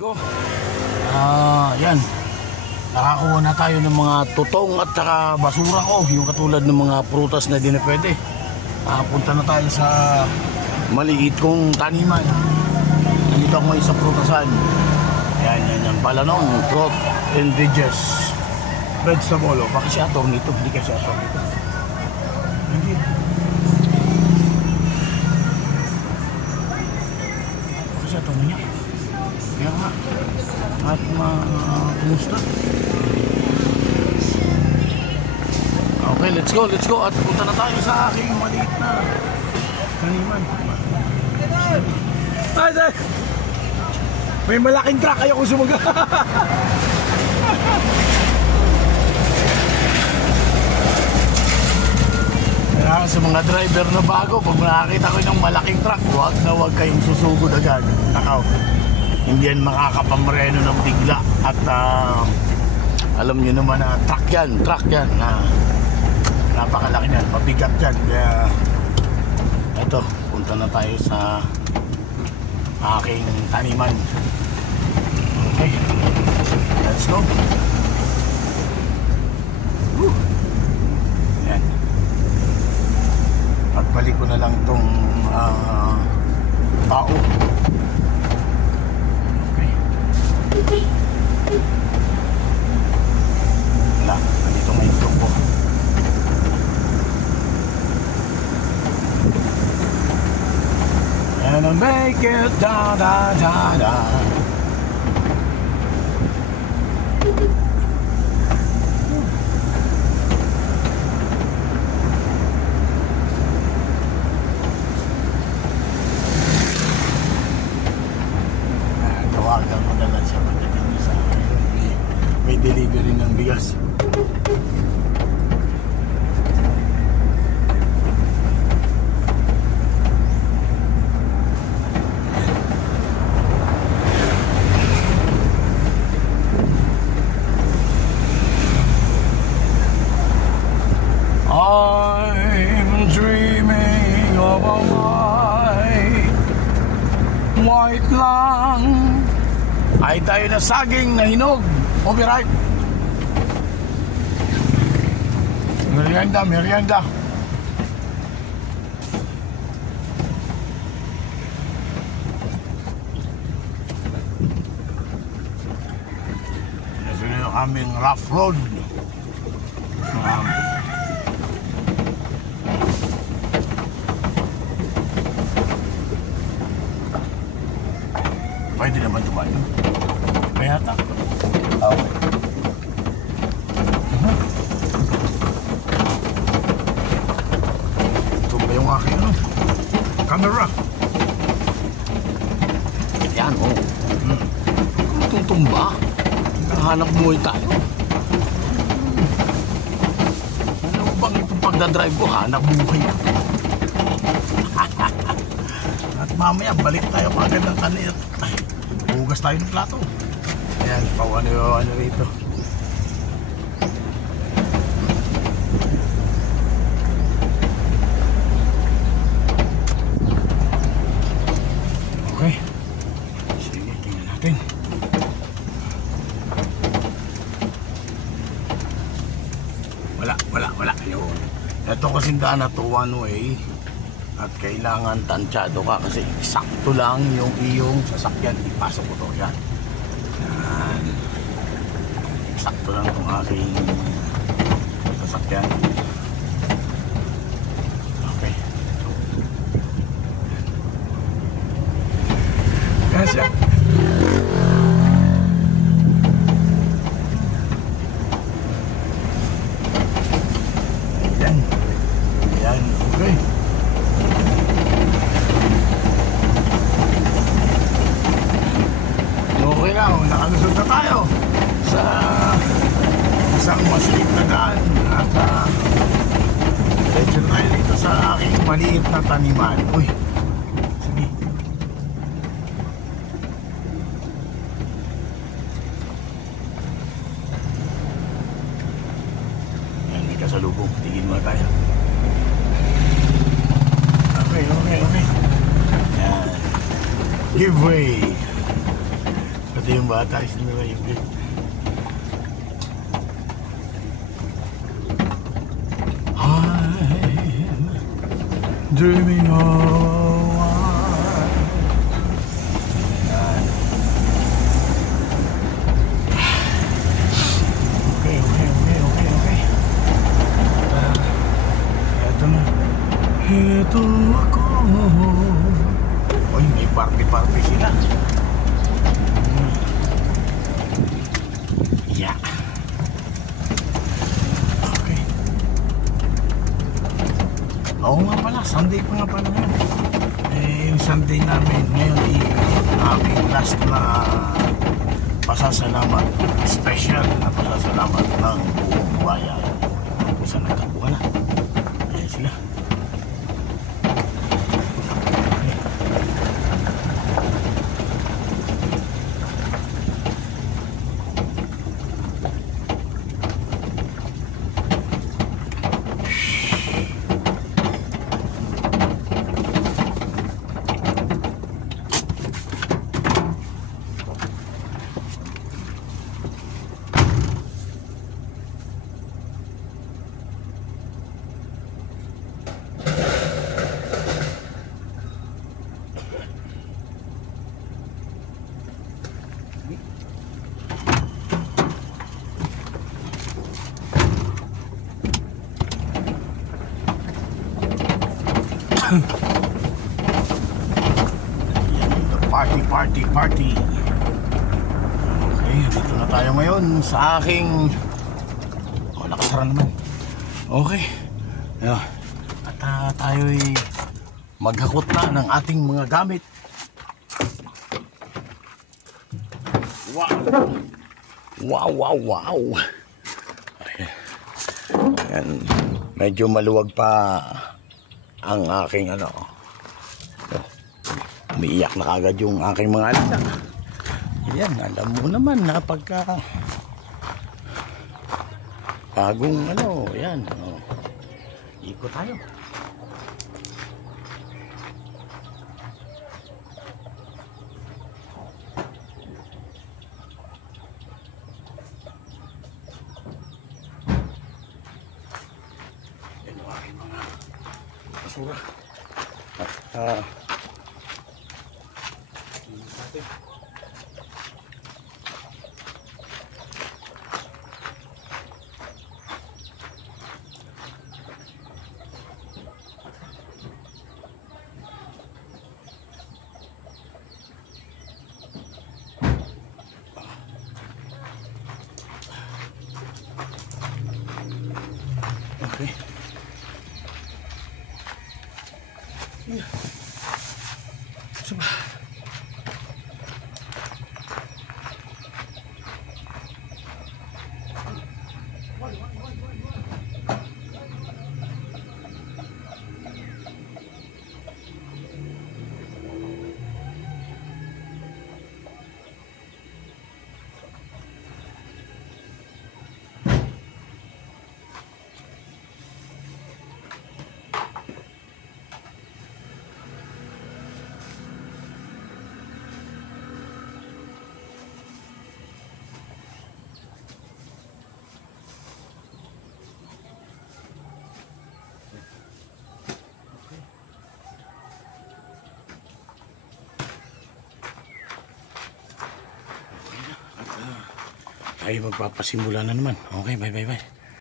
Go. Yan. Nakakuha na tayo ng mga tutong at saka basura ko, yung katulad ng mga prutas na di na pwede. Punta na tayo sa maliit kong taniman. Nandito ako ngayon sa prutasan. Yan. Balanong, fruit and veggies. Vegetable. Baka siya atong nito. Hindi kasi atong nito. Hindi. Baka siya atong niya. Kaya nga. At kumusta? Okay, let's go. At punta na tayo sa aking maliit na taniman. Ay, sir! May malaking truck, ayoko sumaga. Kaya sa mga driver na bago, pag nakakita ko ng malaking truck, huwag kayong susugod agad. Nakaw, hindi yan makakapamreno ng bigla. At alam nyo naman na truck yan napakalaki yan, mabigat yan. Kaya eto, punta na tayo sa aking taniman. Okay, let's go. Woo. Yan. Pagbalik ko na lang tong tao. Okay. Wala, nandito may itlog ko. And I make it da. Tawagan ko na lang siya pagdating sa may delivery ng bigas. I'm dreaming of a white lang. Ay tayo na saging na hinog. Overripe. Merienda. Ito na yung aming rough road. Pwede naman dumaan. Kaya ata. Okay. Ito ba yung aking camera? Yan, oh. Itong tumba. Nahanap buhay tayo. Ano bang itong pagdadrive ko? Hanap buhay. At mamaya balik tayo kagad ng kanil. Hugas tayo ng plato. Ayan, ano rito. Okay. Sige, tingnan natin. Wala. Ayun. Ito kasing daan na to one way. At kailangan tansyado ka kasi sakto lang yung iyong sasakyan. Ipasok ko to. Yan. Sakto lang itong aking sasakyan. Okay. Yan siya. Yan. Okay. Okay na, nakalusot na tayo sa isang masikip na daan at medyo tayo dito sa aking maliit na taniman. Uy, sige. Yan, may kasalubong. Tigil mo tayo. Okay. Yan. Give way. yung bata, sinurayble. I'm dreaming of yan. Okay. Eto na. Ito ako. Uy, may party sila. Yeah. Okay. Oo nga pala, Sunday pa nga pala ngayon. Yung Sunday namin ngayon aming last na pasasalamat, special na pasasalamat ng buong bayan. Kung saan nagtabuha na. Ayan sila. Party. Okay, dito na tayo ngayon sa aking nakasara naman. Okay. Ayan. At tayo'y maghakot na ng ating mga gamit. Wow. Ayan. Medyo maluwag pa ang aking umiiyak na kagad yung aking mga alaga. Yan, alam mo naman na pagka bagong yan. Ikot tayo. Yan yung aking mga basura. Okay. Yeah. Ay magpapasimula na naman. Okay, bye.